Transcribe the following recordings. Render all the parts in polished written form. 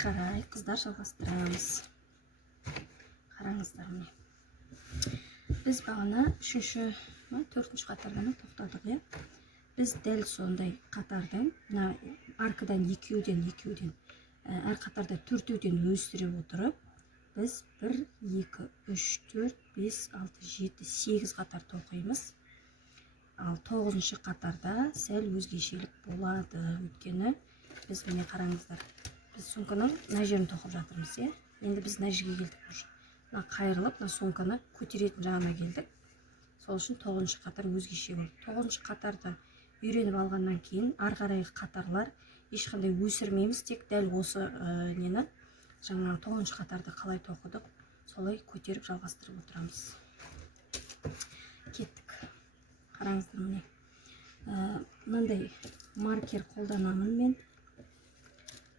қарай қыздар жалғастырамыз. Қараңыздар міне. Біз бағана 4-ші қатардан тоқтадық, иә? Біз дәл сондай қатардан, аркадан екеуден, әр қатарда 4-ден өсіре отырып, біз 1, 2, 3, 4, 5, 6, 7, 8 қатар тоқимыз. Ал 9-шы қатарда сәл өзгешелік болады. Өйткені біз міне қараңыздар. Біз сумканың мына жерін тоқып жатырмыз, иә? Енді біз мына жерге келдік уже. Мына қайырылып, мына сумканы көтеретін жағына келдік. Сол үшін 9-шы қатар өзгеше болды. 9-шы қатарды үйреніп алғаннан кейін ары қарайғы қатарлар ешқандай өсірмейміз, тек дәл осы нені жаңа 9-шы қатарды қалай тоқыдық, солай көтеріп жалғастырып отырамыз. Кеттік. Қараңыздар міне. Мынандай маркер қолданамын мен.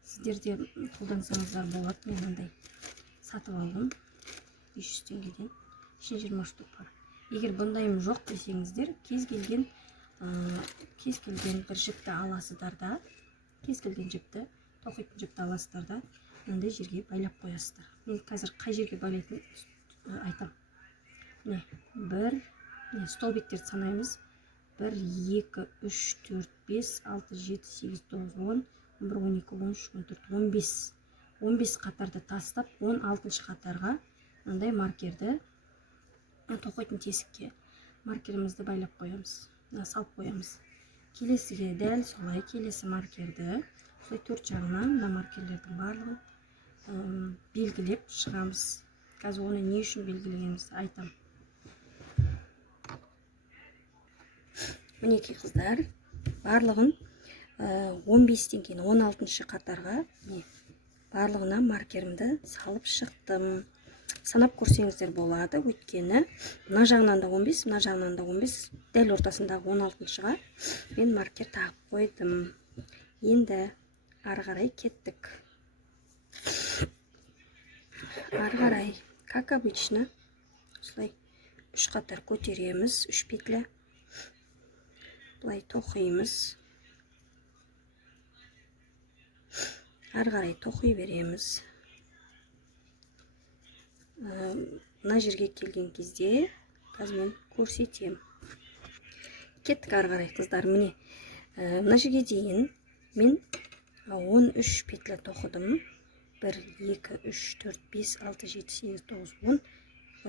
Сіздерде қолдансаңыздар болады. Мен мынандай сатып алдым. 500 теңгеден 20 штук бар. Егер бұндайым жоқ десеңіздер, кез келген бір жіпті аласыздар да, кез келген жіпті, тоқитын жіпті аласыздар да, мынандай жерге байлап қоясыздар. Мен қазір қай жерге байлайтын айтам. Міне, столбиктерді санаймыз. 1, 2, 3, 4, 5, 6, 7, 8, 9, 10, 11, 12, 13, 14, 15. 15 қатарды тастап, 16-шы қатарға мынандай маркерді тоқитын тесікке маркерімізді байлап қоямыз. Салып қоямыз. Келесіге дәл солай келесі маркерді, солай 4 жағынан мына маркерлердің барлығын белгілеп шығамыз. Қазір оны не үшін белгілегенімізді айтам. Мінекей қыздар, барлығын 15-тен кейін 16-шы қатарға барлығына маркерімді салып шықтым. Санап көрсеңіздер болады, өйткені мына жағынан да 15, мына жағынан да 15, дәл ортасындағы 16-шыға мен маркер тағып қойдым. Енді ары қарай кеттік. Ары қарай, как обычно, осылай 3 қатар көтереміз, 3 петля. Бұлай тоқимыз. Ары қарай тоқи береміз. Мына жерге келген кезде қазір мен көрсетем. Кеттік ары қарай қыздар. Міне, мына жерге дейін мен 13 петля тоқыдым. 1, 2, 3, 4, 5, 6, 7, 8, 9, 10.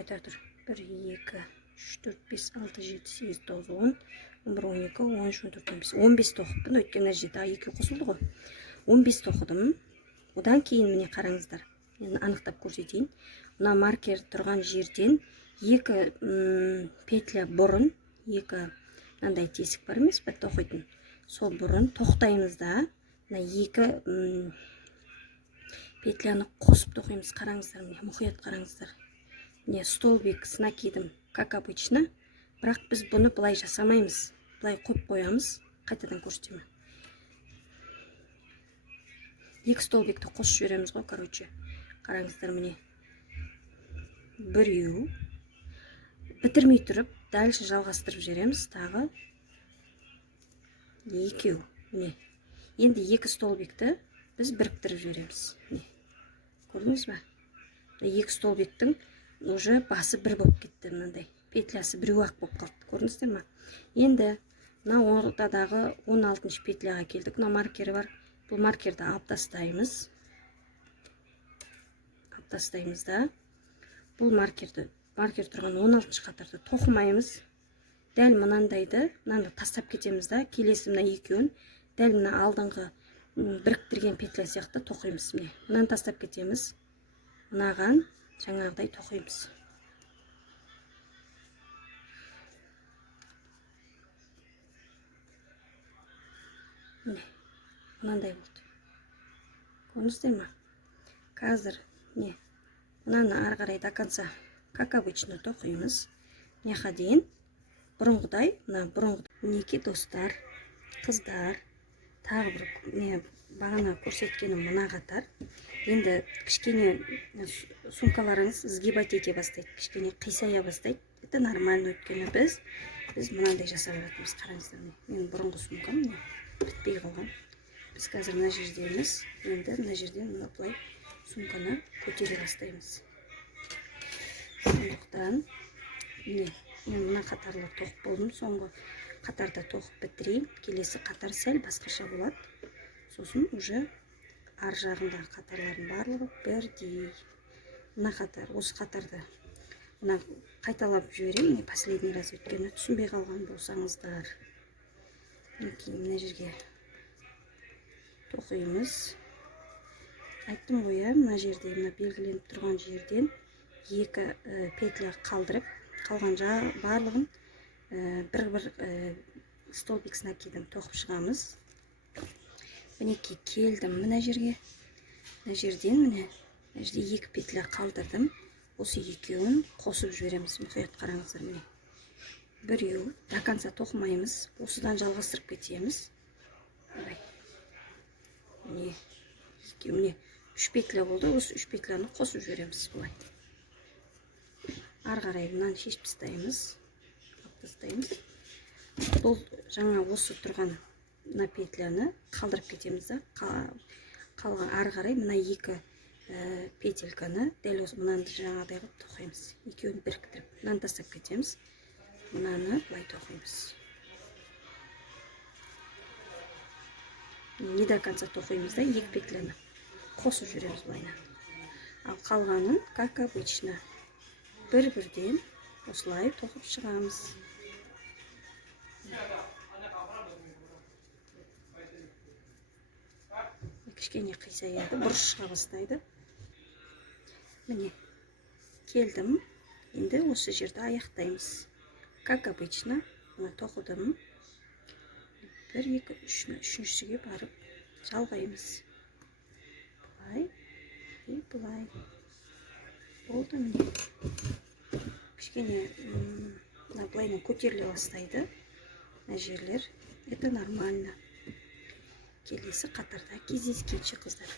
Өтір тұр. 1, 2, 3, 4, 5, 6, 7, 8, 9, 10. 11, 12, 13, 14, 15. 15 тоқыппын. Өйткені жерде 2 қосылды ғой. 15 тоқыдым. Одан кейін міне қараңыздар. Мен анықтап көрсетейін. Мына маркер тұрған жерден 2 петля бұрын, 2 мынандай тесік бар емес пе тоқитын. Сол бұрын тоқтаймыз да, мына 2 петляны қосып тоқимыз. Қараңыздар, міне мұқият қараңыздар. Міне столбик накидым, как обычно. Бірақ біз бұны былай жасамаймыз. Былай қойып қоямыз. Қайтадан көрсетемін. 2 столбикті қосып жібереміз ғой, короче. Қараңыздар міне. Біреу. Бітірмей тұрып, дальше жалғастырып жібереміз. Тағы 2. Міне. Енді 2 столбикті біз біріктіріп жібереміз. Міне. Көрдіңіз бе? 2 столбиктің уже басы бір болып кетті, мынандай. Петлясы біреу ақ болып қалды. Көрдіңіздер ме? Енді мына ортадағы 16-шы петляға келдік. Мына маркері бар. Бұл маркерді алып тастаймыз. Да. Бұл маркер тұрған 16-шы қатарды тоқымаймыз. Дәл мынандайды тастап кетеміз да, келесі мына екеуін дәл мына алдыңғы біріктірген петля сияқты тоқимыз. Мынаны тастап кетеміз. Мынаған жаңағыдай тоқимыз. Мынандай болды. Көрдіңіздер ме? Қазір мынаны ары қарай до конца, как обычно, тоқимыз. Мынақа дейін бұрынғыдай, мінекей достар, қыздар, тағы бір бағана көрсеткенім мына қатар. Енді кішкене сумкаларыңыз сгибать ете бастайды, кішкене қисая бастайды. Это нормально, өйткені біз мынандай жасап жатырмыз. Қараңыздар, мен бұрынғы сумкам бітпей қалған. біз қазір мына жердеміз. Енді мына жерден былай сумканы көтере бастаймыз. Сондықтан міне мен мына қатарлы тоқып болдым. Соңғы қатарда тоқып бітірейін. Келесі қатар сәл басқаша болады. Сосын уже ар жағындағы қатарлардың барлығы бірдей. Мына қатар, осы қатарды мына қайталап жіберемін. Міне последний раз өткені түсінбей қалған болсаңыздар. Кейін мына жерге тоқимыз. Айттым ғой, мына жерде, мына белгіленіп тұрған жерден екі петля қалдырып, қалған барлығын бір столбик с накидом тоқып шығамыз. Мінекей келдім мына жерге. Мына жерден міне, мына жерде екі петля қалдырдым. Осы екеуін қосып жібереміз. Мұқият қараңыздар, міне. Біреу до конца тоқымаймыз. Осыдан жалғастырып кетеміз. Міне, екеу, міне, 3 петля болды. Осы 3 петляны қосып жібереміз бұлай. Ары қарай мынаны шешіп тастаймыз. Бұл жаңа осы тұрған мына петляны қалдырып кетеміз да. Қалған ары қарай мына екі петельканы дәл осы мынаны жаңағыдай қылып тоқимыз. Екеуін біріктіріп, мынаны тастап кетеміз. Мынаны былай тоқимыз. Не до конца тоқимыз да, екі петляны қосып жүреміз былайна. Ал қалғанын, как обычно, бір-бірден осылай тоқып шығамыз. Кішкене қисаяды, бұрыш шыға бастайды. Міне, келдім. Енді осы жерді аяқтаймыз. Как обычно, мына тоқыдым. 1, 2, 3, үшіншісіге барып жалғаймыз. Бұлай и бұлай. Болды міне. Кішкене былайынан көтеріле бастайды. Мына жерлер. Это нормально. Келесі қатарда кездескенше қыздар.